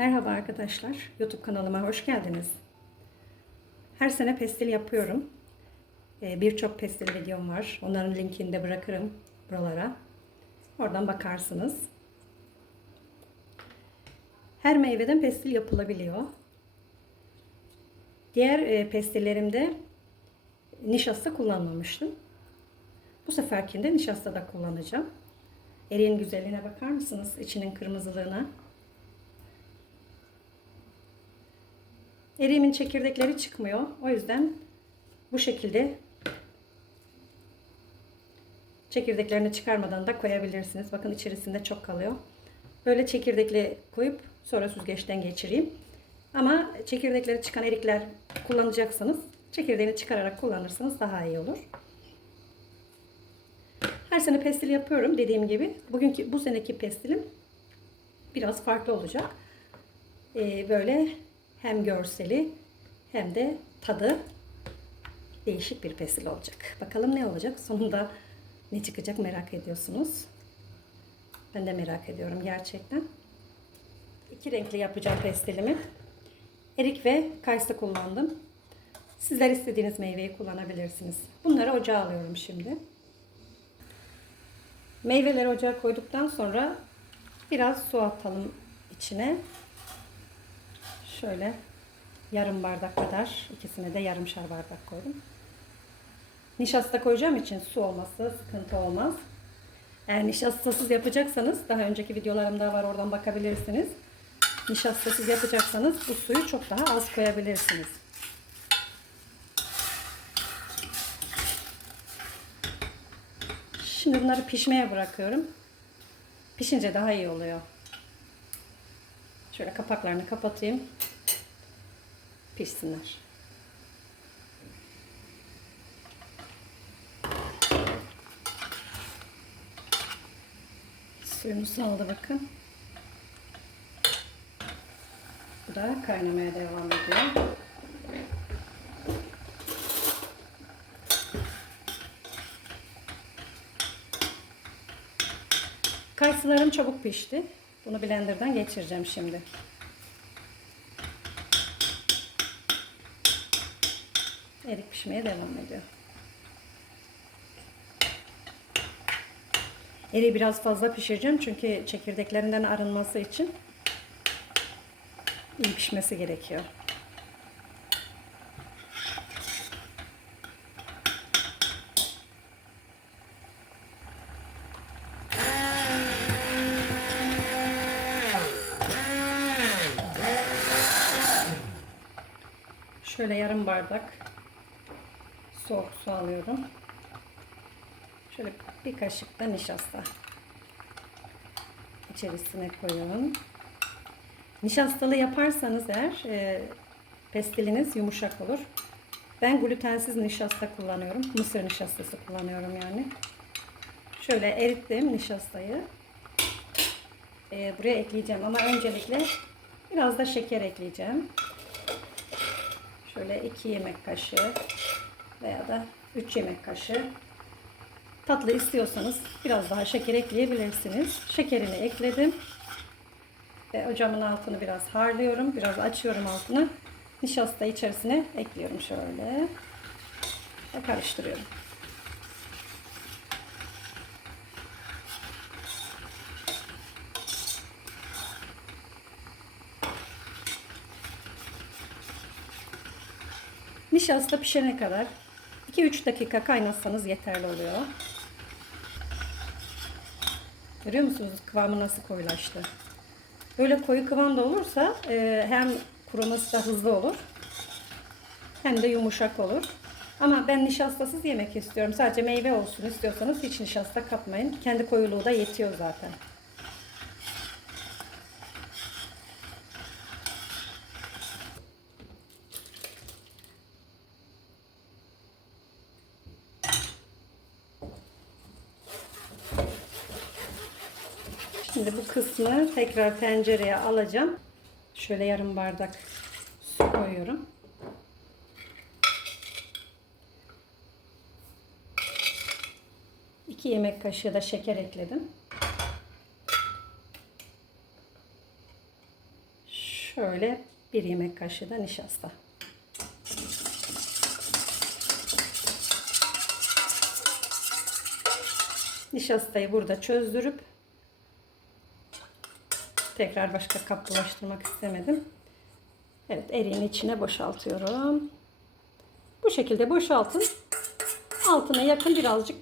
Merhaba arkadaşlar, YouTube kanalıma hoş geldiniz. Her sene pestil yapıyorum. Birçok pestil videom var. Onların linkini de bırakırım buralara. Oradan bakarsınız. Her meyveden pestil yapılabiliyor. Diğer pestillerimde nişasta kullanmamıştım. Bu seferkinde nişasta da kullanacağım. Eriğin güzelliğine bakar mısınız? İçinin kırmızılığına. Eriğimin çekirdekleri çıkmıyor. O yüzden bu şekilde çekirdeklerini çıkarmadan da koyabilirsiniz. Bakın içerisinde çok kalıyor. Böyle çekirdekli koyup sonra süzgeçten geçireyim. Ama çekirdekleri çıkan erikler kullanacaksanız çekirdeğini çıkararak kullanırsanız daha iyi olur. Her sene pestil yapıyorum dediğim gibi. Bu seneki pestilim biraz farklı olacak. Böyle hem görseli hem de tadı değişik bir pestil olacak. Bakalım ne olacak? Sonunda ne çıkacak merak ediyorsunuz. Ben de merak ediyorum gerçekten. İki renkli yapacağım pestilimi. Erik ve kayısı kullandım. Sizler istediğiniz meyveyi kullanabilirsiniz. Bunları ocağa alıyorum şimdi. Meyveleri ocağa koyduktan sonra biraz su atalım içine. Şöyle yarım bardak kadar, ikisine de yarımşar bardak koydum. Nişasta koyacağım için su olması sıkıntı olmaz. Eğer nişastasız yapacaksanız, daha önceki videolarımda var, oradan bakabilirsiniz. Nişastasız yapacaksanız bu suyu çok daha az koyabilirsiniz. Şimdi bunları pişmeye bırakıyorum. Pişince daha iyi oluyor. Şöyle kapaklarını kapatayım. Pişsinler. Suyunu saldı bakın. Bu da kaynamaya devam ediyor. Kayısılarım çabuk pişti. Bunu blenderdan geçireceğim şimdi. Erik pişmeye devam ediyor. Eriği biraz fazla pişireceğim çünkü çekirdeklerinden arınması için iyi pişmesi gerekiyor. Şöyle yarım bardak soğuk su alıyorum. Şöyle bir kaşık da nişasta içerisine koyuyorum. Nişastalı yaparsanız eğer pestiliniz yumuşak olur. Ben glutensiz nişasta kullanıyorum. Mısır nişastası kullanıyorum yani. Şöyle erittim nişastayı. Buraya ekleyeceğim ama öncelikle biraz da şeker ekleyeceğim. Şöyle 2 yemek kaşığı veya da 3 yemek kaşığı. Tatlı istiyorsanız biraz daha şeker ekleyebilirsiniz. Şekerini ekledim. Ve ocağımın altını biraz harlıyorum. Biraz açıyorum altını. Nişasta içerisine ekliyorum şöyle. Ve karıştırıyorum. Nişasta pişene kadar 2-3 dakika kaynatsanız yeterli oluyor. Görüyor musunuz kıvamı nasıl koyulaştı? Böyle koyu kıvamda olursa hem kuruması da hızlı olur hem de yumuşak olur. Ama ben nişastasız yemek istiyorum. Sadece meyve olsun istiyorsanız hiç nişasta katmayın. Kendi koyuluğu da yetiyor zaten. Şimdi bu kısmı tekrar tencereye alacağım. Şöyle yarım bardak su koyuyorum. İki yemek kaşığı da şeker ekledim. Şöyle 1 yemek kaşığı da nişasta. Nişastayı burada çözdürüp tekrar başka kap bulaştırmak istemedim. Evet, eriğin içine boşaltıyorum. Bu şekilde boşaltın. Altına yakın birazcık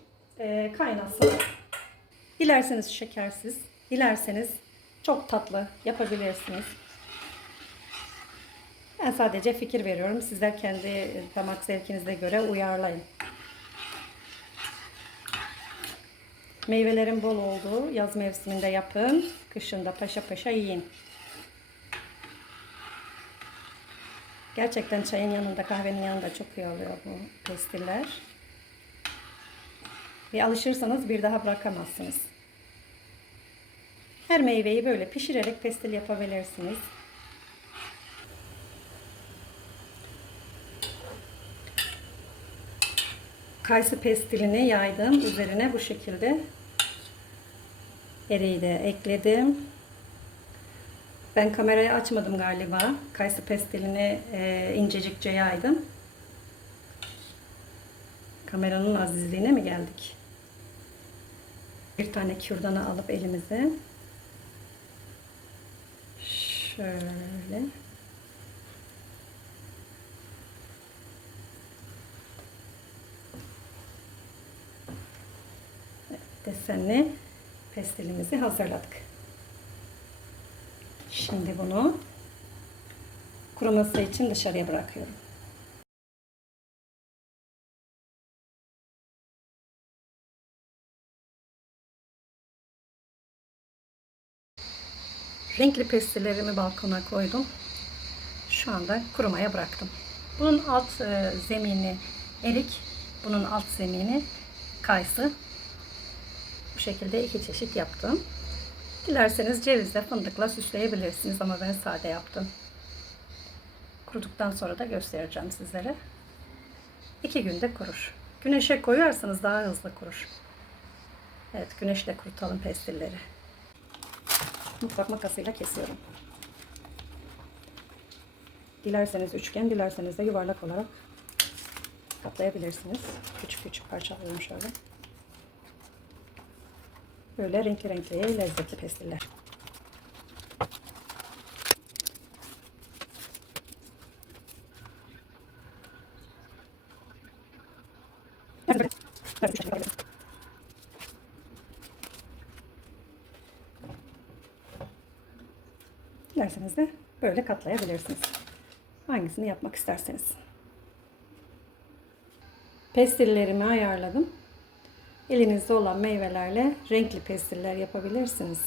kaynasın. Dilerseniz şekersiz, dilerseniz çok tatlı yapabilirsiniz. Ben sadece fikir veriyorum. Sizler kendi damak zevkinize göre uyarlayın. Meyvelerin bol olduğu yaz mevsiminde yapın. Kışında paşa paşa yiyin. Gerçekten çayın yanında, kahvenin yanında çok iyi oluyor bu pestiller. Ve alışırsanız bir daha bırakamazsınız. Her meyveyi böyle pişirerek pestil yapabilirsiniz. Kayısı pestilini yaydım. Üzerine bu şekilde eriği de ekledim. Ben kamerayı açmadım galiba. Kayısı pestilini incecikçe yaydım. Kameranın azizliğine mi geldik? Bir tane kürdanı alıp elimize şöyle desenli pestilimizi hazırladık. Şimdi bunu kuruması için dışarıya bırakıyorum. Renkli pestillerimi balkona koydum. Şu anda kurumaya bıraktım. Bunun alt zemini erik, bunun alt zemini kayısı. Bu şekilde 2 çeşit yaptım. Dilerseniz cevizle, fındıkla süsleyebilirsiniz ama ben sade yaptım. Kuruduktan sonra da göstereceğim sizlere. 2 günde kurur. Güneşe koyarsanız daha hızlı kurur. Evet, güneşle kurutalım pestilleri. Mutfak makasıyla kesiyorum. Dilerseniz üçgen, dilerseniz de yuvarlak olarak katlayabilirsiniz. Küçük küçük parçalıyorum şöyle. Böyle renkli renkli lezzetli pestiller. Dilerseniz de böyle katlayabilirsiniz. Hangisini yapmak isterseniz. Pestillerimi ayarladım. Elinizde olan meyvelerle renkli pestiller yapabilirsiniz.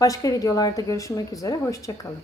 Başka videolarda görüşmek üzere. Hoşça kalın.